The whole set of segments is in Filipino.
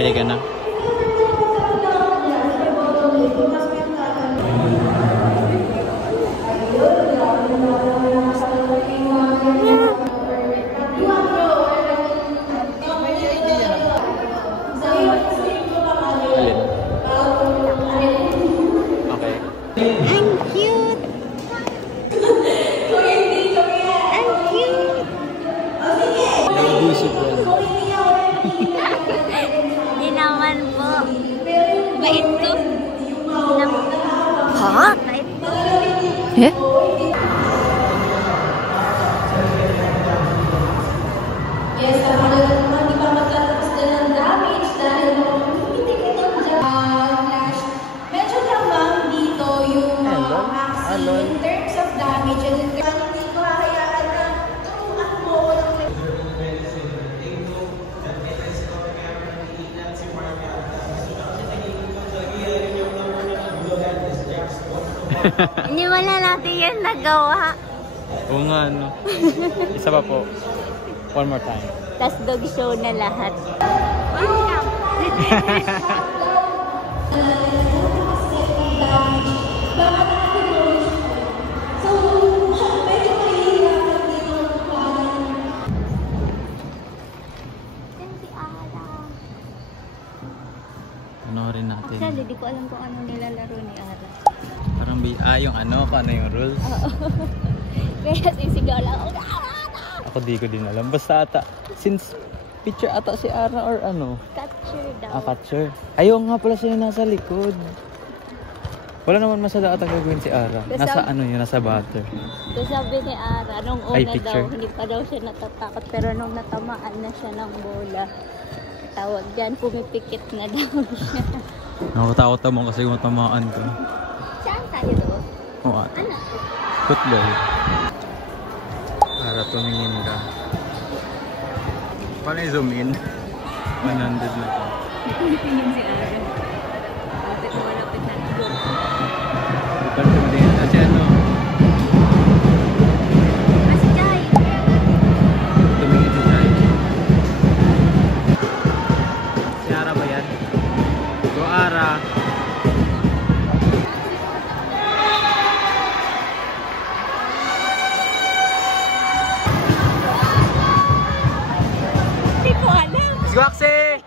Ready ka na? Hindi naman po. Bait ko. Ha? Bait ko. Eh? Yes, hindi pa magtatapos na ng damage dahil hindi ito flash. Medyo lamang dito yung maxi in terms of damage. And hindi ko hayaan na turuan mo ko ng Hindi wala natin yan nagawa. Oo nga, no. Isa pa po. One more time. Tas dog show na lahat. Welcome! Panoorin natin. Actually, di ko alam kung ano nilalaro ni Ara. Parang yung ano, kung ano yung rules. Kaya sisigaw lang ako. Ako di ko din alam. Basta ata, since picture ata si Ara or ano? Catcher daw. Ah, catcher. Ayaw nga pala siya nasa likod. Wala naman masada ata gagawin si Ara. Nasa ano yun, nasa batter. So sabi ni Ara, nung Ay, una picture. daw, hindi pa daw siya natatakot. Pero nung natamaan na siya ng bola, tawag dyan, pumipikit na daw siya. Nakatakot naman kasi kung tamaan ko. Saan tayo doon? Oo ata. Ano? Football. Para tumingin ka. Paano i-zoom in? 100 na to. Tingin si Ara. Malapit na malapit na ito. Bukan tumingin kasi ano. Kasi Jai. Tumingin si Jai. Si Ara ba yan? Go Ara. Hindi ko alam. Let's go, Axie!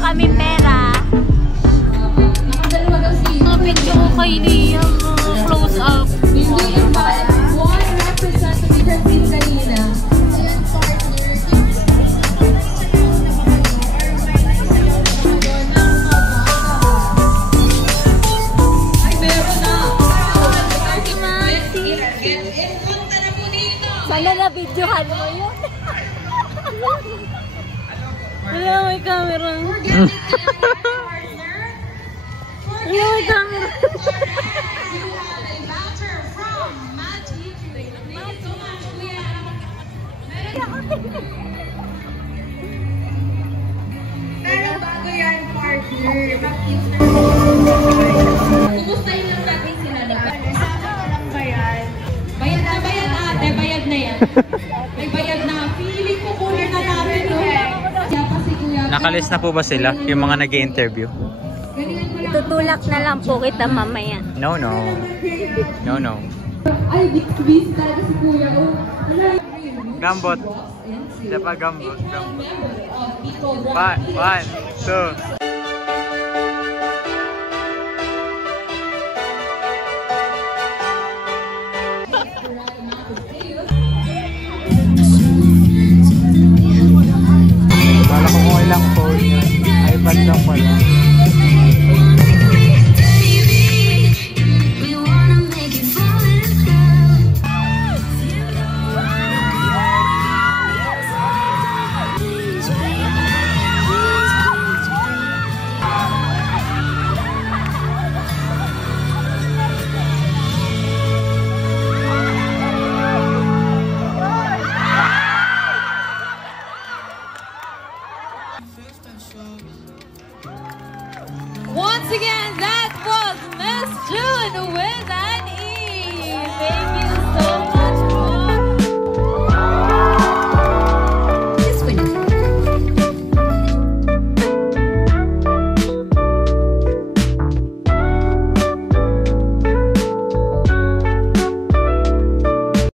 kaming pera. Mga picture ko kay Liam, close up. One representative din kanina. Ay, meron na. Sana na-videohan mo yun. Wala, may camera. Wala, may camera. Pero bago yan, partner. Kumustahin lang natin sila na. Kasama ko lang ba yan? Bayad na ate, bayad na yan. May bayad na. Feeling ko kunin na namin. Kaya pa si Kuya. Nakalis na po ba sila? Yung mga nag-i-interview? Tutulak na lang po kita mamaya. No, no. No, no. Ay, bis talaga si Kuya. Gambot. Siya pa gambot. Gambot. 1, 2. Wala ko kung ilang phone yun. iPad lang pala. Once again, that was Miss June with